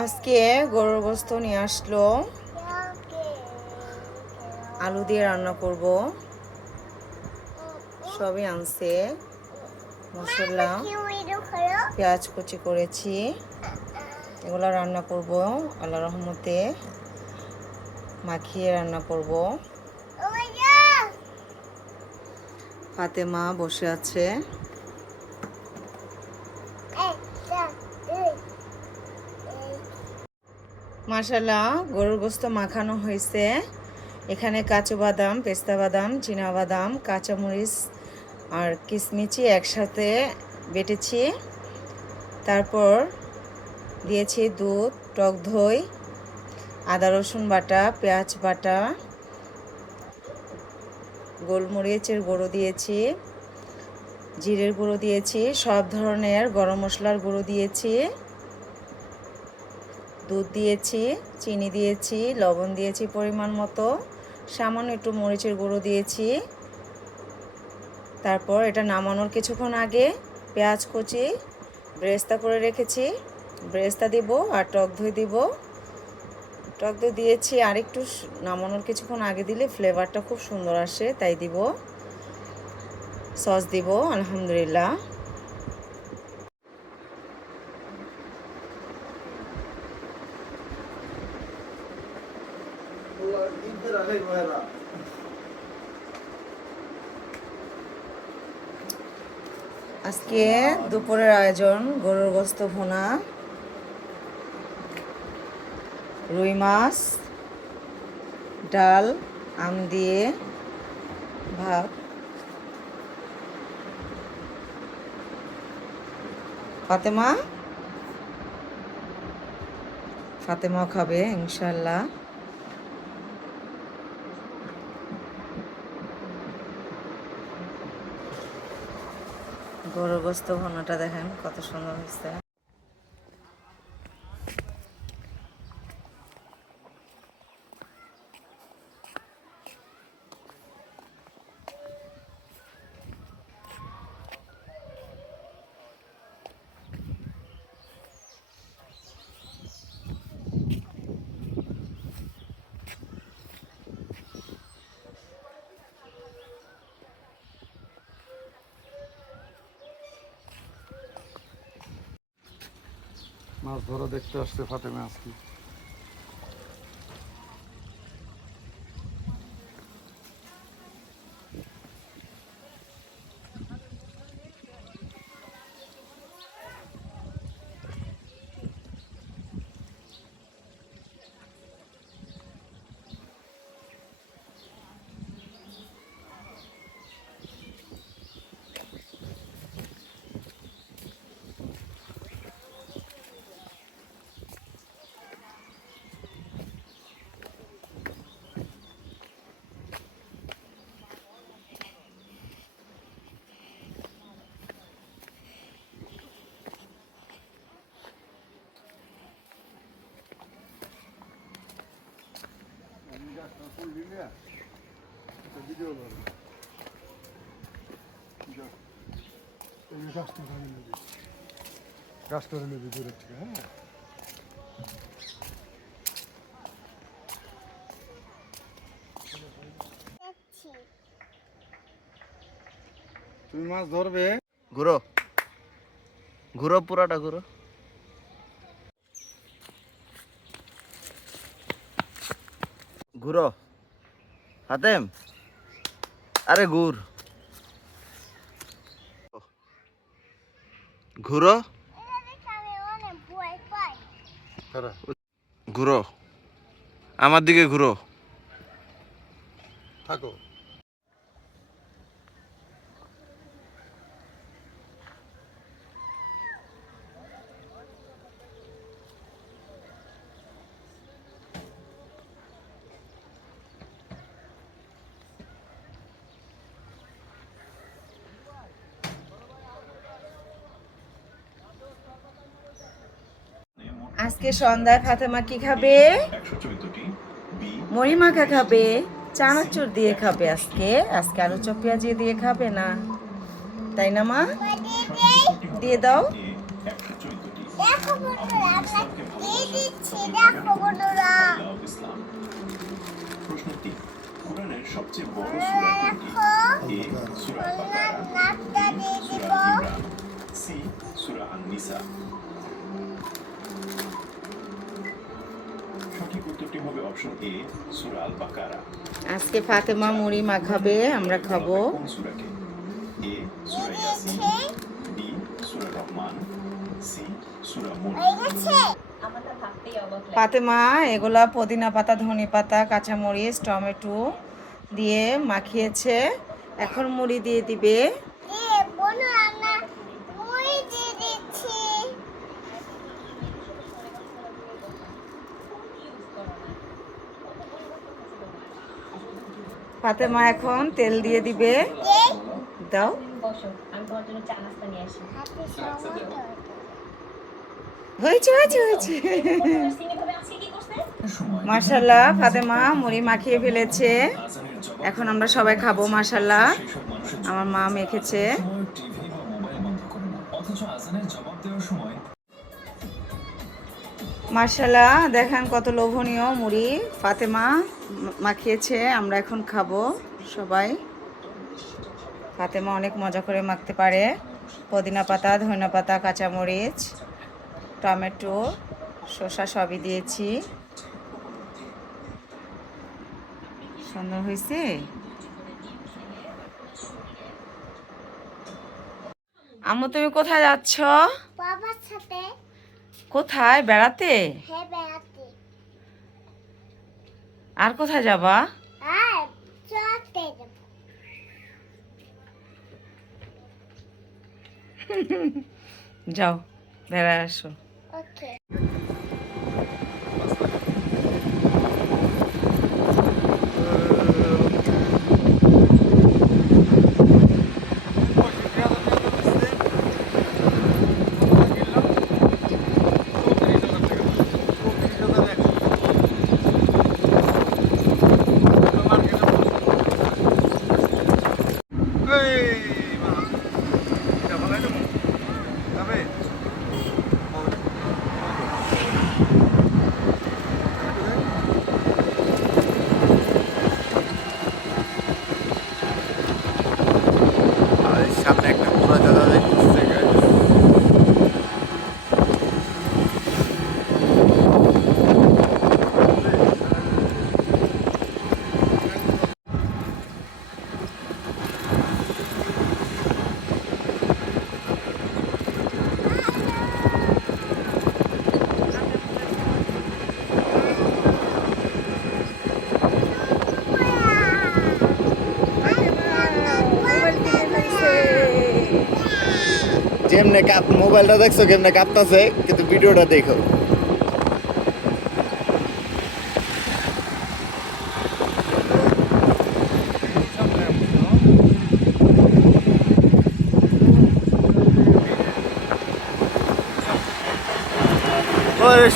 আজকে গরুর গোশত নিয়ে আসলো, আলু দিয়ে রান্না করব। সবই আনছে, মশলা পেঁয়াজ কুচি করেছি, এগুলো রান্না করব। আল্লাহর রহমতে মাখিয়ে রান্না করব। ফাতেমা বসে আছে। মাশাআল্লাহ, গরুর গোশত মাখানো হয়েছে। এখানে কাজু বাদাম, পেস্তা বাদাম, চীনা বাদাম, কাঁচামরিচ আর কিশমিশি একসাথে বেটেছি। তারপর দিয়েছি দুধ, টক দই, আদা রসুন বাটা, পেঁয়াজ বাটা, গোলমরিচের গুঁড়ো দিয়েছি, জিরের গুঁড়ো দিয়েছি, সব ধরনের গরম মশলার গুঁড়ো দিয়েছি, দুধ দিয়েছি, চিনি দিয়েছি, লবণ দিয়েছি পরিমাণ মতো, সামান্য একটু মরিচের গুঁড়ো দিয়েছি। তারপর এটা নামানোর কিছুক্ষণ আগে পেঁয়াজ কুচি বেরেস্তা করে রেখেছি, বেরেস্তা দিব আর টক দই দিব। টক দই দিয়েছি আর একটু নামানোর কিছুক্ষণ আগে দিলে ফ্লেভারটা খুব সুন্দর আসে, তাই দিব। সস দিব। আলহামদুলিল্লাহ। আজকে দুপুরের আয়োজন গরুর গোশত ভুনা, রুই মাছ, ডাল, আম দিয়ে ভাত। ফাতেমাও খাবে ইনশাল্লাহ। গরুর গোশত ভুনাটা দেখেন কত সুন্দর হয়েছে। মাছ ধরা দেখতে আসছে ফাতেমা আজকে। গাছটা নেবে দূরের থেকে। হ্যাঁ, তুমি মাছ ধরবে। ঘুরো ঘুরো, পুরাটা ঘুরো। ঘুরো হাতেম, আরে ঘুর, ঘুরো ঘুরো, আমার দিকে ঘুরো। থাকো। আজকে সন্ধ্যায় ফাতেমা কি খাবে? মুড়ি মাখা খাবে, চানাচুর দিয়ে খাবে। আজকে আলু চপ পেঁয়াজি দিয়ে খাবে না, তাই না মা? দিয়ে দাও। সবচেয়ে বড় সূরা কোনটি? এ সূরা বাকারা, বি সূরা ইমরান, সি সূরা আন-নিসা। সঠিক উত্তরটি হবে অপশন এ সূরা আল বাকারা। আজকে ফাতেমা মুড়ি মাখাবে, আমরা খাবো। কোন সূরাকে? এ সূরা ইয়াসিন, বি সূরা রহমান, সি সূরা মুলক। ফাতেমা এগুলা পুদিনা পাতা, ধনে পাতা, কাঁচামরিচ, টমেটো দিয়ে মাখিয়েছে। এখন মুড়ি দিয়ে দিবে। ফাতেমা এখন তেল দিয়ে দিবে। দাও। হয়েছে হয়েছে হয়েছে। মাশাআল্লাহ, ফাতেমা মুড়ি মাখিয়ে ফেলেছে। এখন আমরা সবাই খাবো। মাশাআল্লাহ, আমার মা মেখেছে। মাশাআল্লাহ, দেখেন কত লোভনীয় মুড়ি ফাতেমা মাখিয়েছে। আমরা এখন খাবো সবাই। ফাতেমা অনেক মজা করে মাখতে পারে। পুদিনা পাতা, ধনিয়া পাতা, কাঁচামরিচ, টমেটো, শসা সবই দিয়েছি। সুন্দর হয়েছে। আম্মু তুমি কোথায় যাচ্ছ? বাবার সাথে। কোথায় বেড়াতে? হ্যাঁ, বেড়াতে। আর কোথায় যাবা? আর চলতে যাব। যাও বেড়ায় আসো। ওকে। সামনে একটা পুরো দাদা দেখতেছে যেমনে কাপ মোবাইলটা দেখছো কেমনে কাঁপতাছে, কিন্তু ভিডিওটা দেখো।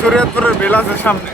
শরীয়তপুরের বেল আছে সামনে।